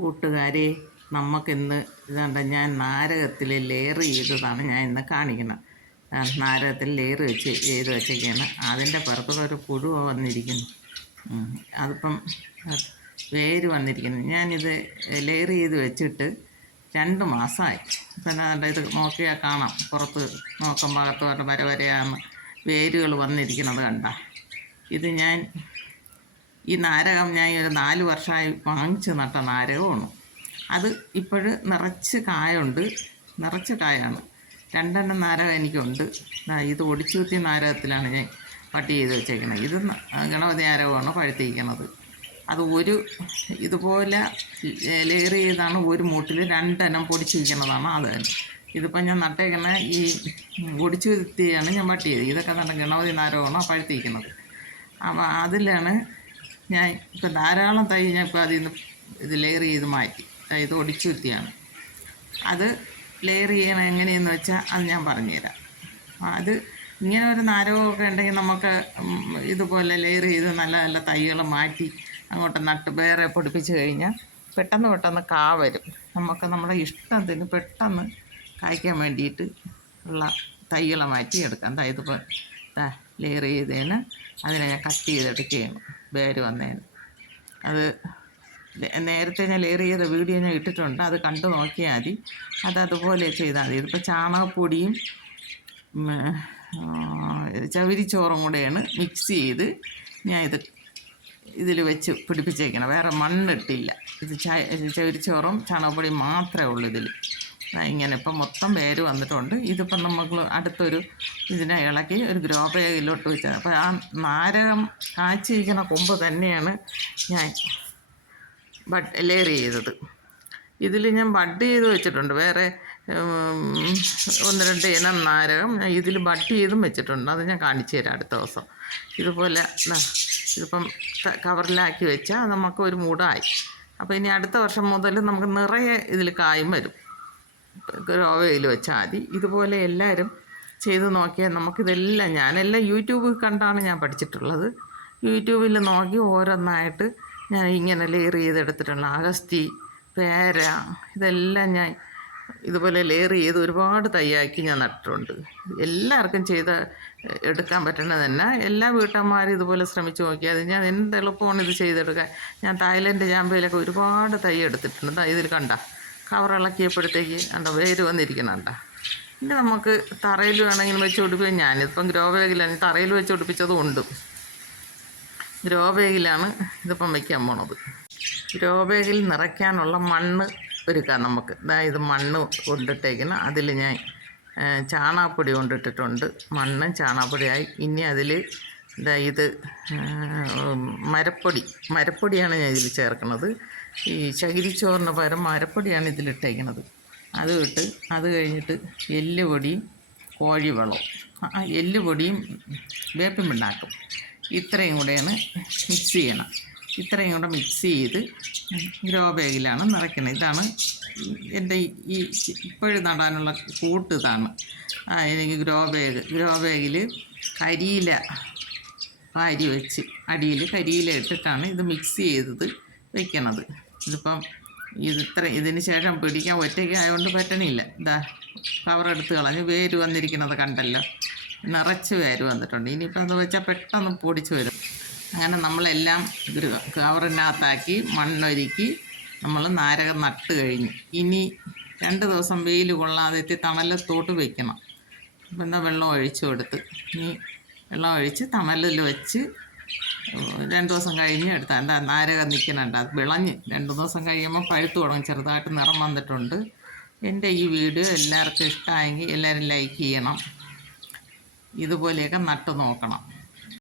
കൂട്ടുകാരെ നമുക്കിന്ന് ഇതുകൊണ്ട് ഞാൻ നാരകത്തിൽ ലെയർ ചെയ്തതാണ് ഞാൻ ഇന്ന് കാണിക്കുന്നത്. നാരകത്തിൽ ലെയർ വെച്ച് ചെയ്ത് വെച്ചൊക്കെയാണ് അതിന്റെ പുറത്തുള്ള ഒരു പുഴു വന്നിരിക്കുന്നു. അതിപ്പം വേര് വന്നിരിക്കുന്നു. ഞാനിത് ലെയർ ചെയ്ത് വെച്ചിട്ട് രണ്ട് മാസമായി. പിന്നെ എന്താ ഇത് നോക്കിയാൽ കാണാം. പുറത്ത് നോക്കുമ്പോൾ അകത്തോട്ട് വര വരെയാണ് വേരുകൾ വന്നിരിക്കുന്നത് കണ്ട. ഇത് ഞാൻ ഈ നാരകം ഞാൻ ഒരു നാല് വർഷമായി വാങ്ങിച്ച് നട്ട നാരകമാണ്. അത് ഇപ്പോഴ് നിറച്ച് കായുണ്ട്. നിറച്ച് കായാണ്. രണ്ടെണ്ണം നാരകം എനിക്കുണ്ട്. ഇത് ഒടിച്ചു കുത്തിയ നാരകത്തിലാണ് ഞാൻ പട്ടി ചെയ്ത് വെച്ചേക്കുന്നത് ഇത് ഗണപതി നാരകമാണ് പഴുത്തിരിക്കുന്നത് അത് ഒരു ഇതുപോലെ ലെയർ ചെയ്താണ് ഒരു മൂട്ടിൽ രണ്ടെണ്ണം പൊടിച്ചിരിക്കുന്നതാണ് അത് ഇതിപ്പോൾ ഞാൻ നട്ടേക്കുന്ന ഈ ഒടിച്ചു കുത്തിയാണ് ഞാൻ ചെയ്തത്. ഇതൊക്കെ നല്ല ഗണപതി നാരകമാണ് പഴുത്തിരിക്കുന്നത് അപ്പോൾ അതിലാണ് ഞാൻ ഇപ്പം ധാരാളം തൈ ഞാൻ ഇപ്പോൾ അതിൽ നിന്ന് ഇത് ലെയർ ചെയ്ത് മാറ്റി. അതായത് ഒടിച്ചു കുത്തിയാണ്. അത് ലെയർ ചെയ്യണം എങ്ങനെയെന്ന് വെച്ചാൽ അത് ഞാൻ പറഞ്ഞുതരാം. അത് ഇങ്ങനെ ഒരു നാരകമൊക്കെ ഉണ്ടെങ്കിൽ നമുക്ക് ഇതുപോലെ ലെയർ ചെയ്ത് നല്ല നല്ല തൈകൾ മാറ്റി അങ്ങോട്ട് നട്ട് വേറെ പൊടിപ്പിച്ച് കഴിഞ്ഞാൽ പെട്ടെന്ന് പെട്ടെന്ന് കാ വരും. നമുക്ക് നമ്മുടെ ഇഷ്ടത്തിന് പെട്ടെന്ന് കായ്ക്കാൻ വേണ്ടിയിട്ട് ഉള്ള തൈകളെ മാറ്റിയെടുക്കാം. അതായത് ലെയർ ചെയ്തതിന് അതിനെ ഞാൻ കട്ട് ചെയ്തെടുക്കുകയാണ് വേര് വന്നതിന് അത് നേരത്തെ ഞാൻ ലെയർ ചെയ്ത വീഡിയോ ഞാൻ ഇട്ടിട്ടുണ്ട്. അത് കണ്ടു നോക്കിയാൽ മതി. അത് അതുപോലെ ചെയ്താൽ മതി. ഇതിപ്പോൾ ചാണകപ്പൊടിയും ചവിരിച്ചോറും കൂടെയാണ് മിക്സ് ചെയ്ത് ഞാൻ ഇത് ഇതിൽ വെച്ച് പിടിപ്പിച്ചേക്കണം. വേറെ മണ്ണിട്ടില്ല. ഇത് ചവിരിച്ചോറും ചാണകപ്പൊടിയും മാത്രമേ ഉള്ളൂ ഇതിൽ ഇങ്ങനെ ഇപ്പം മൊത്തം വേര് വന്നിട്ടുണ്ട്. ഇതിപ്പം നമുക്ക് അടുത്തൊരു ഇതിനെ ഇളക്കി ഒരു ഗ്രോ ബാഗിലോട്ട് വെച്ചത് അപ്പോൾ ആ നാരകം കാച്ചിരിക്കുന്ന കൊമ്പ് തന്നെയാണ് ഞാൻ ബഡ് ലെയർ ചെയ്തത്. ഇതിൽ ഞാൻ ബഡ് ചെയ്ത് വെച്ചിട്ടുണ്ട്. വേറെ ഒന്ന് രണ്ട് ഇനം നാരകം ഞാൻ ഇതിൽ ബഡ് ചെയ്തും വെച്ചിട്ടുണ്ട്. അത് ഞാൻ കാണിച്ചു തരാം അടുത്ത ദിവസം. ഇതുപോലെ ഇതിപ്പം കവറിലാക്കി വെച്ചാൽ നമുക്ക് ഒരു മൂടായി. അപ്പോൾ ഇനി അടുത്ത വർഷം മുതൽ നമുക്ക് നിറയെ ഇതിൽ കായും വരും. ഗ്രോവയിൽ വെച്ചാൽ മതി. ഇതുപോലെ എല്ലാവരും ചെയ്ത് നോക്കിയാൽ നമുക്കിതെല്ലാം ഞാനെല്ലാം യൂട്യൂബിൽ കണ്ടാണ് ഞാൻ പഠിച്ചിട്ടുള്ളത്. യൂട്യൂബിൽ നോക്കി ഓരോന്നായിട്ട് ഞാൻ ഇങ്ങനെ ലെയർ ചെയ്തെടുത്തിട്ടുണ്ട്. അഗസ്തി പേര ഇതെല്ലാം ഞാൻ ഇതുപോലെ ലെയർ ചെയ്ത് ഒരുപാട് തയ്യാക്കി ഞാൻ നട്ടിട്ടുണ്ട്. എല്ലാവർക്കും ചെയ്ത് എടുക്കാൻ പറ്റുന്നത് തന്നെ. എല്ലാ വീട്ടമ്മമാരും ഇതുപോലെ ശ്രമിച്ചു നോക്കിയാൽ ഞാൻ എന്ത് എളുപ്പമാണ് ഇത് ചെയ്തെടുക്കാൻ. ഞാൻ തായ്ലൻഡ് ജാമ്പയിലൊക്കെ ഒരുപാട് തൈ എടുത്തിട്ടുണ്ട്. ഇതിൽ കണ്ട. കവർ ഇളക്കിയപ്പോഴത്തേക്ക് കണ്ട വേര് വന്നിരിക്കുന്നുണ്ട. പിന്നെ നമുക്ക് തറയിൽ വേണമെങ്കിൽ വെച്ച് ഒടിപ്പിക്കും. ഞാനിപ്പം ഗ്രോ ബാഗിലാണ് തറയിൽ വെച്ച് പിടിപ്പിച്ചതും ഉണ്ട്. ഗ്രോ ബാഗിലാണ് ഇതിപ്പം വയ്ക്കാൻ പോണത്. ഗ്രോ ബാഗിൽ നിറയ്ക്കാനുള്ള മണ്ണ് ഒരുക്കാം നമുക്ക്. അതായത് മണ്ണ് കൊണ്ടിട്ടേക്കുന്ന അതിൽ ഞാൻ ചാണാപ്പൊടി കൊണ്ടിട്ടിട്ടുണ്ട്. മണ്ണ് ചാണാപ്പൊടിയായി ഇനി അതിൽ ഇതാ ഇത് മരപ്പൊടി. മരപ്പൊടിയാണ് ഞാൻ ഇതിൽ ചേർക്കുന്നത്. ഈ ചകിരിച്ചോറിന് പകരം മരപ്പൊടിയാണ് ഇതിലിട്ടേക്കുന്നത് അത് ഇട്ട് അത് കഴിഞ്ഞിട്ട് എല്ലുപൊടിയും കോഴിവളവും. എല്ലുപൊടിയും വേപ്പിൻ പിണ്ണാക്കും. ഇത്രയും കൂടെയാണ് മിക്സ് ചെയ്യണം. ഇത്രയും കൂടെ മിക്സ് ചെയ്ത് ഗ്രോ ബാഗിലാണ് നിറയ്ക്കുന്നത് ഇതാണ് എന്റെ ഈ ഇപ്പോഴും നടാനുള്ള കൂട്ട് ഇതാണ്. എനിക്ക് ഗ്രോ ബാഗ് ഗ്രോ ബാഗിൽ കരിയില വാരി വെച്ച് അടിയിൽ കരിയില ഇട്ടിട്ടാണ് ഇത് മിക്സ് ചെയ്തത് വെക്കണത്. ഇതിപ്പം ഇത് ഇത്ര ഇതിന് ശേഷം പിടിക്കാൻ ഒറ്റയ്ക്ക് ആയതുകൊണ്ട് പറ്റണില്ല. ഇതാ കവറെടുത്ത് കളഞ്ഞ് വേര് വന്നിരിക്കുന്നത് കണ്ടല്ലോ? നിറച്ച് വേര് വന്നിട്ടുണ്ട്. ഇനിയിപ്പോൾ അത് വെച്ചാൽ പെട്ടെന്ന് പൊടിച്ച് വരും. അങ്ങനെ നമ്മളെല്ലാം കവറിനകത്താക്കി മണ്ണൊരുക്കി നമ്മൾ നാരകം നട്ട് കഴിഞ്ഞു. ഇനി രണ്ട് ദിവസം വെയിൽ കൊള്ളാതെ എത്തി തണലത്തോട്ട് വെക്കണം. എന്താ വെള്ളം ഒഴിച്ചു കൊടുത്ത്. ഇനി വെള്ളം ഒഴിച്ച് തണലിൽ വെച്ച് രണ്ട് ദിവസം കഴിഞ്ഞ് എടുത്താൽ എന്താ നാരകം നിൽക്കുന്നുണ്ട്. അത് വിളഞ്ഞ് രണ്ട് ദിവസം കഴിയുമ്പോൾ പഴുത്ത് തുടങ്ങും. ചെറുതായിട്ട് നിറം വന്നിട്ടുണ്ട്. എന്റെ ഈ വീഡിയോ എല്ലാവർക്കും ഇഷ്ടമായെങ്കിൽ എല്ലാവരും ലൈക്ക് ചെയ്യണം. ഇതുപോലെയൊക്കെ നട്ടു നോക്കണം.